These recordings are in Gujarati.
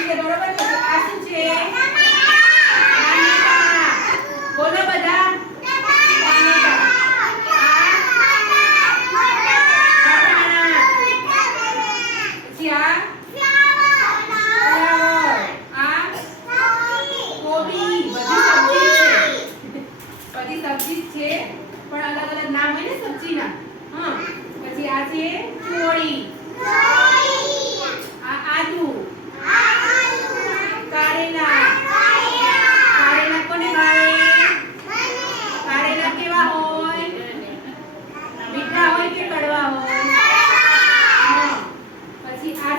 છે બરોબર આ શું છે બધી સબ્જી છે પણ અલગ અલગ નામ હોય ને સબ્જીના હા પછી આ છે ચોળી આ આદુ કારેલા કારેલા કોને ભાવે કારેલા કેવા હોય મીઠા હોય કે કડવા હોય હા. પછી આ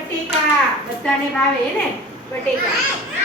બટેકા બધાને ભાવે ને? બટેકા.